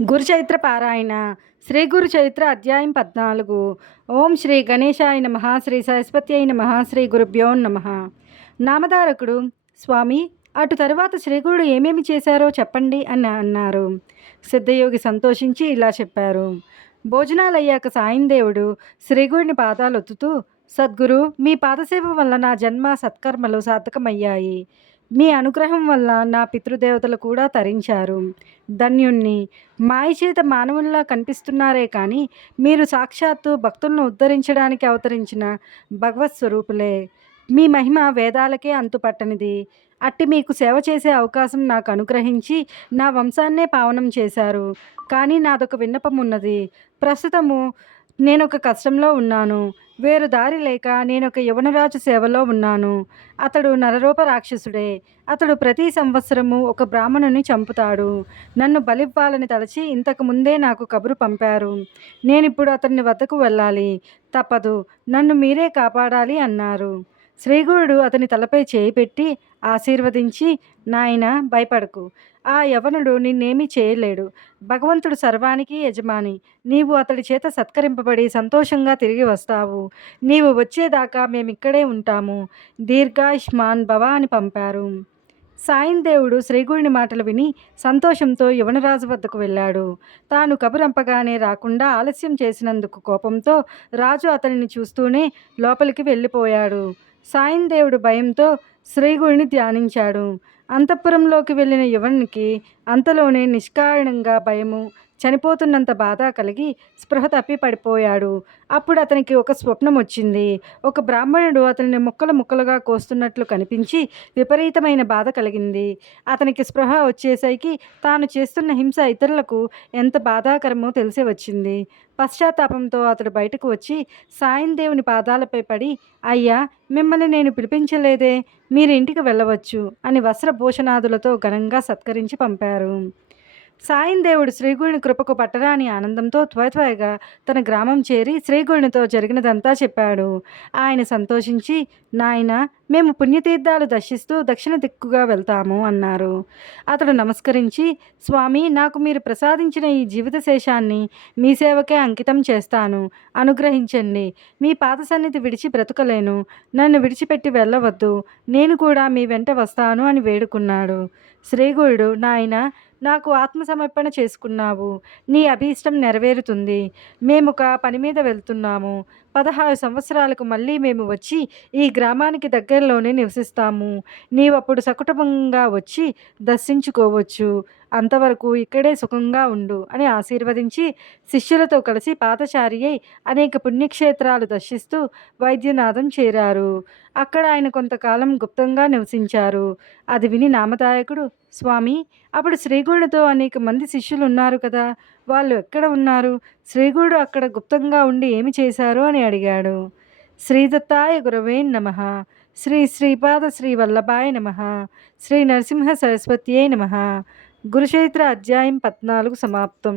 గురుచైత్ర పారాయణ శ్రీ గురు చైత్ర అధ్యాయం 14. ఓం శ్రీ గణేశాయ నమః. శ్రీ సరస్వత్యై నమః. శ్రీ గురుభ్యో నమః. నామధారకుడు: స్వామి, అటు తరువాత శ్రీగురుడు ఏమేమి చేశారో చెప్పండి అని అన్నారు. సిద్ధయోగి సంతోషించి ఇలా చెప్పారు. భోజనాలయ్యాక సాయందేవుడు శ్రీగురుని పాదాలు ఒత్తుతూ, సద్గురు, మీ పాదసేవ వల్ల నా జన్మ సత్కర్మలు సార్థకమయ్యాయి. మీ అనుగ్రహం వల్ల నా పితృదేవతలు కూడా తరించారు. ధన్యుణ్ణి. మాయచేత మానవుల్లా కనిపిస్తున్నారే కానీ మీరు సాక్షాత్తు భక్తులను ఉద్ధరించడానికి అవతరించిన భగవత్ స్వరూపులే. మీ మహిమ వేదాలకే అంతుపట్టనిది. అట్టి మీకు సేవ చేసే అవకాశం నాకు అనుగ్రహించి నా వంశాన్నే పావనం చేశారు. కానీ నాదొక విన్నపం ఉన్నది. ప్రస్తుతము నేనొక కష్టంలో ఉన్నాను. వేరు దారి లేక నేనొక యవనరాజు సేవలో ఉన్నాను. అతడు నరరూప రాక్షసుడే. అతడు ప్రతి సంవత్సరము ఒక బ్రాహ్మణుని చంపుతాడు. నన్ను బలివ్వాలని తలచి ఇంతకు ముందే నాకు కబురు పంపారు. నేనిప్పుడు అతని వద్దకు వెళ్ళాలి. తప్పదు. నన్ను మీరే కాపాడాలి అన్నారు. శ్రీగురుడు అతని తలపై చేయి పెట్టి ఆశీర్వదించి, నాయనా, భయపడకు. ఆ యవనుడు నిన్నేమీ చేయలేడు. భగవంతుడు సర్వానికి యజమాని. నీవు అతడి చేత సత్కరింపబడి సంతోషంగా తిరిగి వస్తావు. నీవు వచ్చేదాకా మేమిక్కడే ఉంటాము. దీర్ఘాయుష్మాన్ భవ అని పంపారు. సాయందేవుడు శ్రీగురుని మాటలు విని సంతోషంతో యవనరాజు వద్దకు వెళ్ళాడు. తాను కబురంపగానే రాకుండా ఆలస్యం చేసినందుకు కోపంతో రాజు అతనిని చూస్తూనే లోపలికి వెళ్ళిపోయాడు. సాయందేవుడు భయంతో శ్రీగురుని ధ్యానించాడు. అంతఃపురంలోకి వెళ్ళిన యవనునికి అంతలోనే నిష్కారణంగా భయము, చనిపోతున్నంత బాధ కలిగి స్పృహ తప్పి పడిపోయాడు. అప్పుడు అతనికి ఒక స్వప్నం వచ్చింది. ఒక బ్రాహ్మణుడు అతనిని ముక్కలు ముక్కలుగా కోస్తున్నట్లు కనిపించి విపరీతమైన బాధ కలిగింది. అతనికి స్పృహ వచ్చేసరికి తాను చేస్తున్న హింస ఇతరులకు ఎంత బాధాకరమో తెలిసి వచ్చింది. పశ్చాత్తాపంతో అతడు బయటకు వచ్చి సాయందేవుని పాదాలపై పడి, అయ్యా, మిమ్మల్ని నేను పిలిపించలేదే, మీరు ఇంటికి వెళ్ళవచ్చు అని వస్త్రభూషణాదులతో ఘనంగా సత్కరించి పంపారు. సాయందేవుడు శ్రీగురుని కృపకు పట్టరాని ఆనందంతో త్వరగా తన గ్రామం చేరి శ్రీగురునితో జరిగినదంతా చెప్పాడు. ఆయన సంతోషించి, నాయన, మేము పుణ్యతీర్థాలు దర్శిస్తూ దక్షిణ దిక్కుగా వెళ్తాము అన్నారు. అతడు నమస్కరించి, స్వామి, నాకు మీరు ప్రసాదించిన ఈ జీవిత శేషాన్ని మీ సేవకే అంకితం చేస్తాను. అనుగ్రహించండి. మీ పాద సన్నిధి విడిచి బ్రతుకలేను. నన్ను విడిచిపెట్టి వెళ్ళవద్దు. నేను కూడా మీ వెంట వస్తాను అని వేడుకున్నాడు. శ్రీగురుడు, నాయన, నాకు ఆత్మసమర్పణ చేసుకున్నావు. నీ అభీష్టం నెరవేరుతుంది. మేమొక పని మీద వెళ్తున్నాము. 16 సంవత్సరాలకు మళ్ళీ మేము వచ్చి ఈ గ్రామానికి దగ్గరలోనే నివసిస్తాము. నీవప్పుడు సకుటుంబంగా వచ్చి దర్శించుకోవచ్చు. అంతవరకు ఇక్కడే సుఖంగా ఉండు అని ఆశీర్వదించి శిష్యులతో కలిసి పాదచారి అయి అనేక పుణ్యక్షేత్రాలు దర్శిస్తూ వైద్యనాథం చేరారు. అక్కడ ఆయన కొంతకాలం గుప్తంగా నివసించారు. అది విని నామధాయకుడు, స్వామి, అప్పుడు శ్రీగురుడితో అనేక మంది శిష్యులు ఉన్నారు కదా, వాళ్ళు ఎక్కడ ఉన్నారు? శ్రీగురుడు అక్కడ గుప్తంగా ఉండి ఏమి చేశారు అని అడిగాడు. శ్రీదత్తాయ గురవే నమః. శ్రీ శ్రీపాద శ్రీ వల్లభాయ నమః. శ్రీ నరసింహ సరస్వత్యై నమః. గురుచైత్ర అధ్యాయం 14 సమాప్తం.